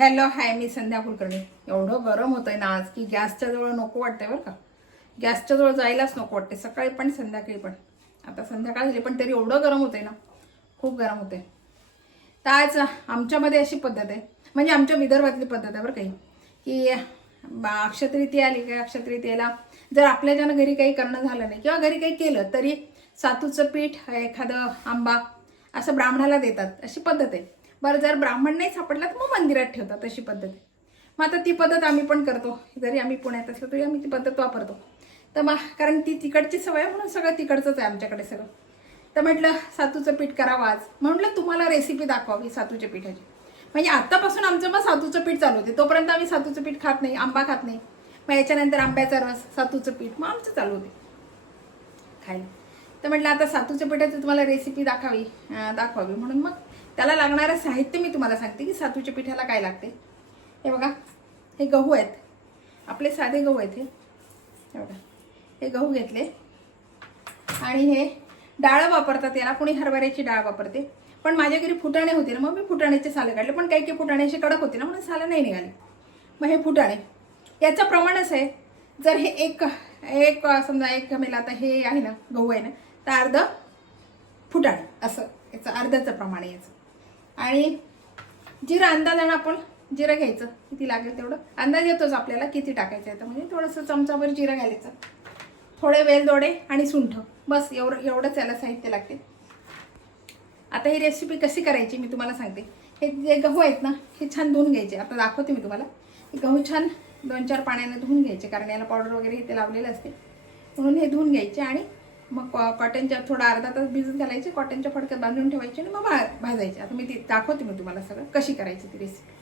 Hello hi, मी संध्या कुलकर्णी. एवढं गरम होतंय ना आज की गॅसच्या जवळ नको वाटतंय बरं का. गॅसच्या जवळ जायलाच नको वाटते, सकाळी पण संध्याकाळी पण. आता संध्याकाळ झाली पण तरी एवढं गरम होतंय ना, खूप गरम होतंय. तर आज आमच्यामध्ये अशी पद्धत आहे, म्हणजे आमच्या विदर्भातली पद्धत आहे बरं काही, की अक्षयतृतीया आली का अक्षयतृतीयेला जर आपल्याच्यानं घरी काही करणं झालं नाही किंवा घरी काही केलं तरी सातूचं पीठ एखादं आंबा असं ब्राह्मणाला देतात, अशी पद्धत आहे. बरं, जर ब्राह्मण नाही सापडला तर मग मंदिरात ठेवतात, अशी पद्धत आहे. मग आता ती पद्धत आम्ही पण करतो, जरी आम्ही पुण्यात असलो तरी आम्ही ती पद्धत वापरतो. तर मग कारण ती तिकडची सवय म्हणून सगळं तिकडचंच आहे आमच्याकडे सगळं. तर म्हटलं सातूचं पीठ करावं आज, म्हटलं तुम्हाला रेसिपी दाखवावी सातूच्या पीठाची. म्हणजे आत्तापासून आमचं मग सातूचं पीठ चालू होते. तोपर्यंत आम्ही सातूचं पीठ खात नाही, आंबा खात नाही. मग याच्यानंतर आंब्याचा रस, सातूचं पीठ, मग आमचं चालू होते खायला. तर म्हटलं आता सातूच्या पिठाची तुम्हाला रेसिपी दाखवावी म्हणून मग त्याला लागणारं साहित्य मी तुम्हाला सांगते की सातूच्या पिठाला काय लागते. हे बघा, हे गहू आहेत, आपले साधे गहू आहेत. हे बघा, हे गहू घेतले. आणि हे डाळ वापरतात, याला कोणी हरभऱ्याची डाळ वापरते. पण माझ्या घरी फुटाणे होते ना, मग मी फुटाण्याचे साले काढले. पण काही काही फुटाणे असे कडक होते ना, म्हणून सालं नाही निघाले. मग हे फुटाणे, याचं प्रमाण असं आहे, जर हे एक एक समजा एक मेला, आता हे आहे ना गहू आहे ना, तर अर्ध फुटाणे, असं याचं अर्ध्याचं प्रमाण आहे याचं. आणि जिरं अंदाजानं आपण जिरं घ्यायचं, किती लागेल तेवढं अंदाज येतोच आपल्याला किती टाकायचं आहे. तर म्हणजे थोडंसं चमचाभर जिरं घालायचं, थोडे वेलदोडे आणि सुंठ, बस एवढंच याला साहित्य लागते. आता ही रेसिपी कशी करायची मी तुम्हाला सांगते. हे जे गहू आहेत ना, हे छान धुवून घ्यायचे. आता दाखवते मी तुम्हाला. हे गहू छान 2-4 पाण्याने धुवून घ्यायचे, कारण याला पावडर वगैरे हे ते लावलेलं असते, म्हणून हे धुवून घ्यायचे. आणि मग कॉटनच्या थोडा अर्धा तास भिजत घालायचे, कॉटनच्या फडक्यात बांधून ठेवायचे आणि मग भाजायचे. आता मी ती दाखवते मी तुम्हाला सगळं कशी करायची ती रेसिपी.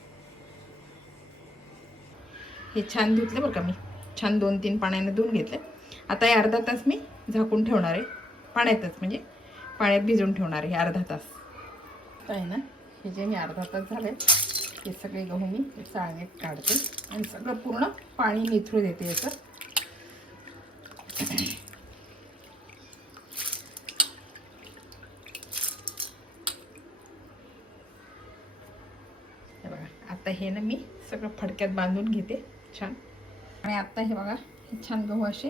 हे छान धुतले बरं का, मी छान 2-3 पाण्याने धुवून घेतले. आता हे अर्धा तास मी झाकून ठेवणार आहे पाण्यातच, म्हणजे पाण्यात भिजवून ठेवणार आहे अर्धा तास. आहे ना, हे जे मी अर्धा तास झाले, हे सगळे गहू मी चाळणीत काढते आणि सगळं पूर्ण पाणी निथळू देते याचं. हे बघा, आता हे ना मी सगळं फडक्यात बांधून घेते छान. आणि आता हे बघा, हे छान गहू असे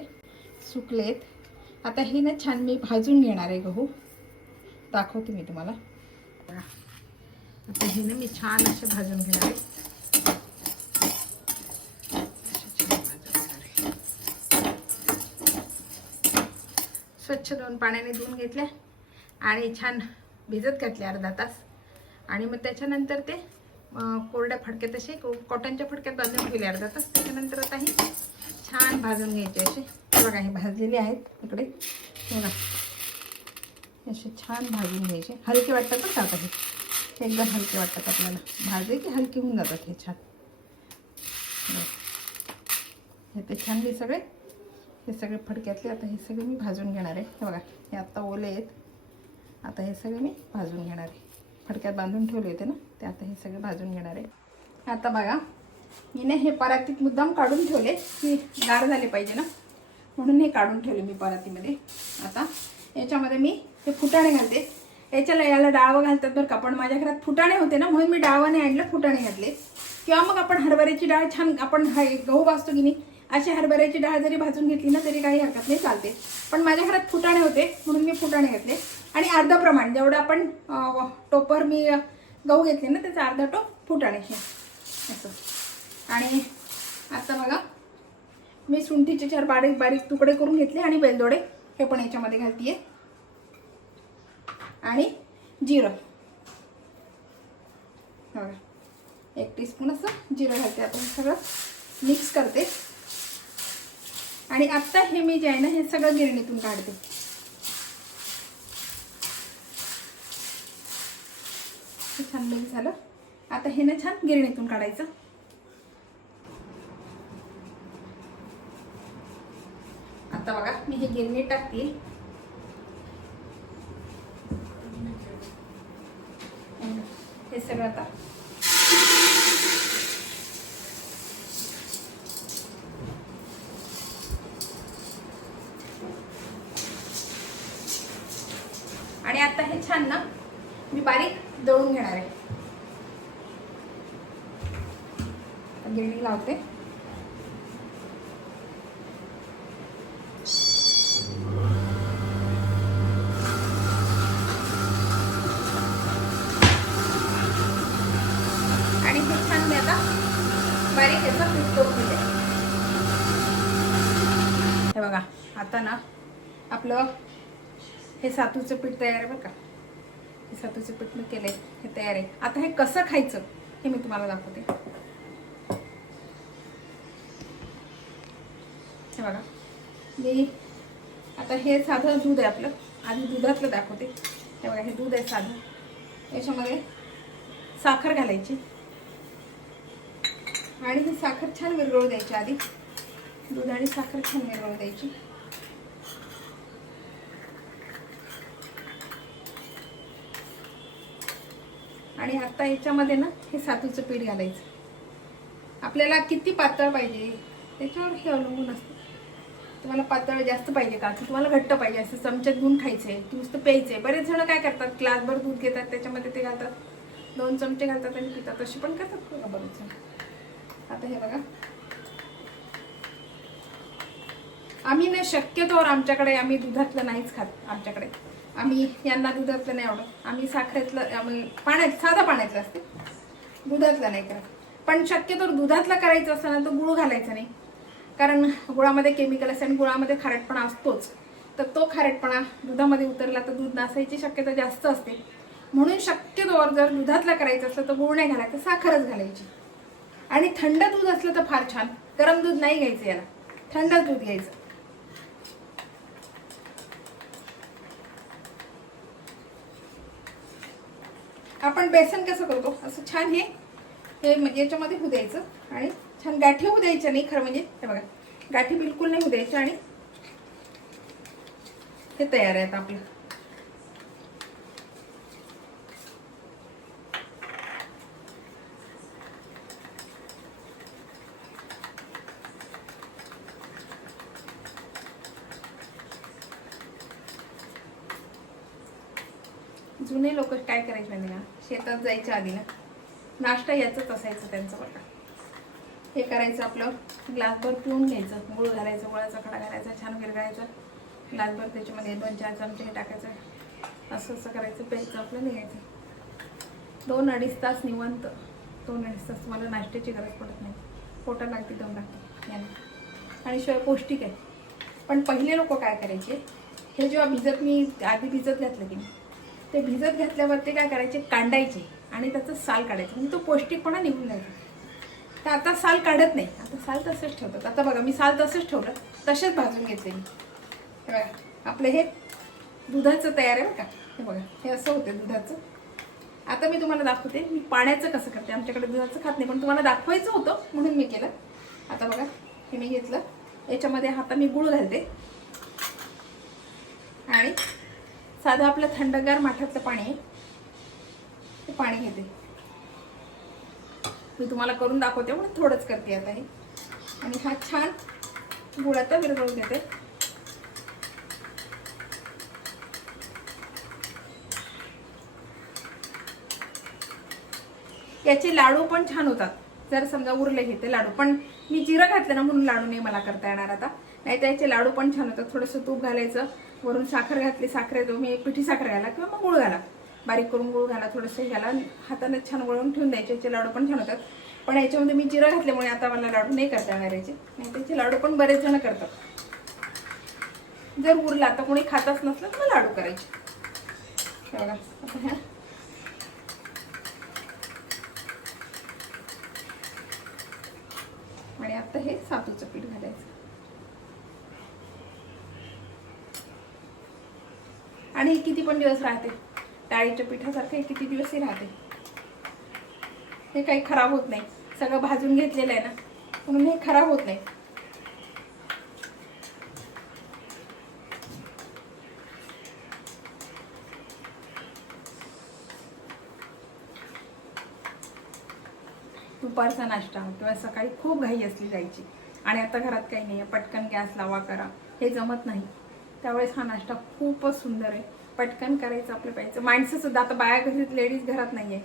सुकलेत. आता हे ना छान मी भाजून घेणार आहे गहू, दाखवते मी तुम्हाला. आता हे ना मी छान असे भाजून घेणार आहे. स्वच्छ 2 पाण्याने धुवून घेतले आणि छान भिजत घातले अर्धा तास. आणि मग त्याच्यानंतर ते कोरड्या फडक्यात असे कॉटनच्या फडक्यात बांधून ठेवले अर्धा तास. त्याच्यानंतर आता हे छान भाजून घ्यायचे असे. बघा, हे भाजलेले आहेत इकडे, बघा असे छान भाजून घ्यायचे. हलके वाटतात बरं आता, हे एकदम हलके वाटतात आपल्याला, भाजले की हलके होऊन जातात हे छान. हे ते छान हे सगळे फडक्यातले आता हे सगळे मी भाजून घेणार आहे. हे बघा, हे आत्ता ओले आहेत. आता हे सगळे मी भाजून घेणार आहे. फडक्यात बांधून ठेवले होते ना, ते आता हे सगळे भाजून घेणार आहे. आता बघा, मी हे परातीत मुद्दाम काढून ठेवले की गार झाले पाहिजे ना, म्हणून हे काढून ठेवले मी परातीमध्ये. आता याच्यामध्ये मी हे फुटाणे घालते. याला डाळवं घालतात बरं का, पण माझ्या घरात फुटाणे होते ना, म्हणून मी डाळवं नाही आणलं, फुटाणे घातले. किंवा मग आपण हरभऱ्याची डाळ छान, आपण गहू भाजतो की नाही, अशी हरभऱ्याची डाळ जरी भाजून घेतली ना तरी काही हरकत नाही, चालते. पण माझ्या घरात फुटाणे होते म्हणून मी फुटाणे घातले. आणि अर्धा प्रमाण, जेवढं आपण टोपर मी गहू घेतले ना, त्याचा अर्धा टोप फुटाणे असं. आणि आता बघा, मी सुंठीचे 4 बारीक बारीक तुकडे करून घेतले आणि वेलदोडे हे पण याच्यामध्ये घालतीये. आणि जिरं, बघा 1 टीस्पून असं जिरं घालते. आता हे सगळं मिक्स करते. आणि आत्ता हे मी जे आहे ना, हे सगळं गिरणीतून काढते. हे छान मिक्स झालं. आता हे ना छान गिरणीतून काढायचं. आता बघा, मी हे गिरणीत टाकते. हे सगळं आता आणि आता हे छान ना मी बारीक दळून घेणार आहे. गिरणी लावते. आणि हे छान मी आता बारीक याचा पीठ करून घेते. हे बघा आता ना आपलं हे सातूचं पीठ तयार आहे बरं का. हे सातूचं पीठ मी केलंय, हे तयार आहे. आता हे कसं खायचं हे मी तुम्हाला दाखवते. हे बघा मी आता हे साधं दूध आहे आपलं, आधी दुधातलं दाखवते. हे बघा हे दूध आहे साधं, याच्यामध्ये साखर घालायची आणि ही साखर छान विरघळू द्यायची. आधी दूध आणि साखर छान विरघळू द्यायची. आणि आता याच्यामध्ये ना हे सातूचं पीठ घालायचं. आपल्याला किती पातळ पाहिजे त्याच्यावर हे अवलंबून असतं. तुम्हाला पातळ जास्त पाहिजे का, की तुम्हाला घट्ट पाहिजे, असं चमच्यात घेऊन खायचंय की नुसतं प्यायचंय. बरेच जण काय करतात, ग्लासभर दूध घेतात, त्याच्यामध्ये ते घालतात, 2 चमचे घालतात आणि पितात. असे पण करतात बघा बरेच जण. आता हे बघा आम्ही ना शक्यतोवर आमच्याकडे आम्ही दुधातलं नाहीच खात. आमच्याकडे आम्ही यांना दुधातलं नाही आवडत. आम्ही साखरेतलं पाण्यात साधा पाण्यातलं असते, दुधातलं नाही करत. पण शक्यतोवर दुधातलं करायचं असतं ना तर गुळ घालायचं नाही, कारण गुळामध्ये केमिकल असते आणि गुळामध्ये खारटपणा असतोच. तर तो खारटपणा दुधामध्ये उतरला तर दूध नासायची शक्यता जास्त असते. म्हणून शक्यतोवर जर दुधातलं करायचं असलं तर गुळ नाही घालायचं, साखरच घालायची. आणि थंड दूध असलं तर फार छान. गरम दूध नाही घ्यायचं, याला थंड दूध घ्यायचं. आपण बेसन कसं करतो असं छान हे याच्यामध्ये होऊ द्यायचं आणि छान गाठी होऊ द्यायच्या नाही. खरं म्हणजे हे बघा गाठी बिलकुल नाही होऊ द्यायच्या. आणि हे तयार आहे आता आपलं. जुने लोक काय करायचे माहिती का, शेतात जायच्या आधी ना नाश्ता याचंच असायचं त्यांचं बघा. हे करायचं आपलं, ग्लासभर पिऊन घ्यायचं, गुळ घालायचं, गुळाचा खडा घालायचा, छान विरघळायचा. ग्लासभर त्याच्यामध्ये 2-4 चमचे हे टाकायचं, असं असं करायचं, प्यायचं, आपलं निघायचं. 2-2.5 तास निवांत. 2-2.5 तास तुम्हाला नाश्त्याची गरज पडत नाही. पोटाला लागते, दम लागते याला. आणि शिवाय पौष्टिक आहे. पण पहिले लोक काय करायचे, हे जेव्हा मी आधी भिजत घातलं की ते भिजत घातल्यावर ते काय करायचे, कांडायचे आणि त्याचं साल काढायचं, म्हणजे तो पौष्टिकपणा निघून जायचा. तर आता साल काढत नाही, आता साल तसंच ठेवतात. आता बघा मी साल तसंच ठेवलं, तसेच भाजून घेतले मी. हे बघा आपलं हे दुधाचं तयार आहे बरं का. हे बघा हे असं होतं दुधाचं. आता मी तुम्हाला दाखवते मी पाण्याचं कसं करते. आमच्याकडे दुधाचं खात नाही, पण तुम्हाला दाखवायचं होतं म्हणून मी केलं. आता बघा हे मी घेतलं, याच्यामध्ये आता मी गुळ घालते आणि साधं आपलं थंडगार माठातलं पाणी आहे ते पाणी घेते. मी तुम्हाला करून दाखवते म्हणून थोडंच करते आता हे. आणि हा छान गुळ आता विरघळून देते. याचे लाडू पण छान होतात जर समजा उरले घेते लाडू. पण मी जिरं घातलं ना म्हणून लाडू नाही मला करता येणार आता. नाही तर याचे लाडू पण छान होतात. थोडंसं तूप घालायचं, वरून साखर घातली, साखर तुम्ही पिठी साखर घाला किंवा मग गुळ घाला, बारीक करून गुळ घाला, थोडंसं घाला, हाताने छान वळून ठेवून द्यायचे. याचे लाडू पण छान होतात. पण याच्यामध्ये मी जिरं घातल्यामुळे आता मला लाडू नाही करता येणार याचे. नाही त्याचे लाडू पण बरेच जण करतात. जर उरला तर कोणी खातच नसलं तर मग लाडू करायचे. बघा आता ह्या आणि आता हे सातूचं पीठ घालायचं. आणि हे किती पण दिवस राहते, डाळीच्या पिठासारखं हे किती दिवसही राहते. हे काही खराब होत नाही, सगळं भाजून घेतलेलं आहे ना म्हणून हे खराब होत नाही. दुपारचा नाश्ता किंवा सकाळी खूप घाई असली जायची आणि आता घरात काही नाही आहे, पटकन गॅस लावा करा, हे जमत नाही. त्यावेळेस हा नाश्ता खूपच सुंदर आहे. पटकन करायचं, आपलं प्यायचं. माणसं सुद्धा आता बाया घरी, लेडीज घरात नाही आहे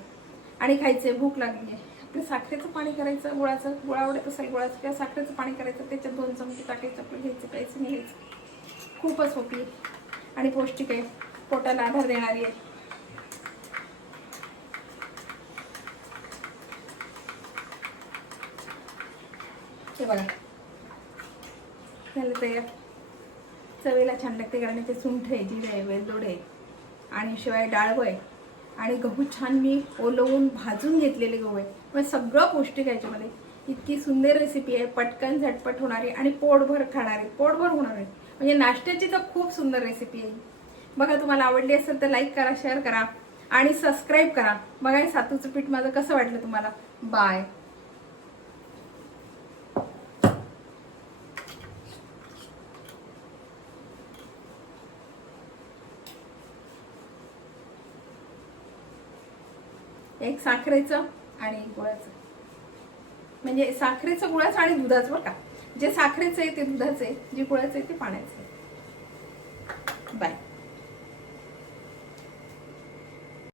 आणि खायचे, भूक लागली आहे, आपलं साखरेचं पाणी करायचं, गुळ आवडत असेल गुळाचं किंवा साखरेचं पाणी करायचं, त्याच्यात 2 चमचे टाकायचं, आपलं घ्यायचं, प्यायचं, निघायचं. खूपच सोपी आहे आणि पौष्टिक आहे, पोटाला आधार देणारी आहे. हे बघा झालं तयार. चवीला छान लागते कारण ते सुंठ आहे, जिरे आहे, वेलदोडे आहे आणि शिवाय डाळवं आहे आणि गहू छान मी ओलवून भाजून घेतलेले गहू आहे. म्हणजे सगळं पौष्टिक आहे याच्यामध्ये. इतकी सुंदर रेसिपी आहे, पटकन झटपट होणारी आणि पोटभर खाणारी, पोटभर होणार आहे. म्हणजे नाश्त्याची तर खूप सुंदर रेसिपी आहे. बघा तुम्हाला आवडली असेल तर लाईक करा, शेअर करा आणि सबस्क्राईब करा. बघा हे सातूचं पीठ माझं कसं वाटलं तुम्हाला. बाय. एक साखरेचं आणि एक गुळाचं, म्हणजे साखरेचं, गुळाचं आणि दुधाचं. बरं का, जे साखरेचं आहे ते दुधाचं आहे, जे गुळाचं आहे ते पाण्याचं आहे. बाय.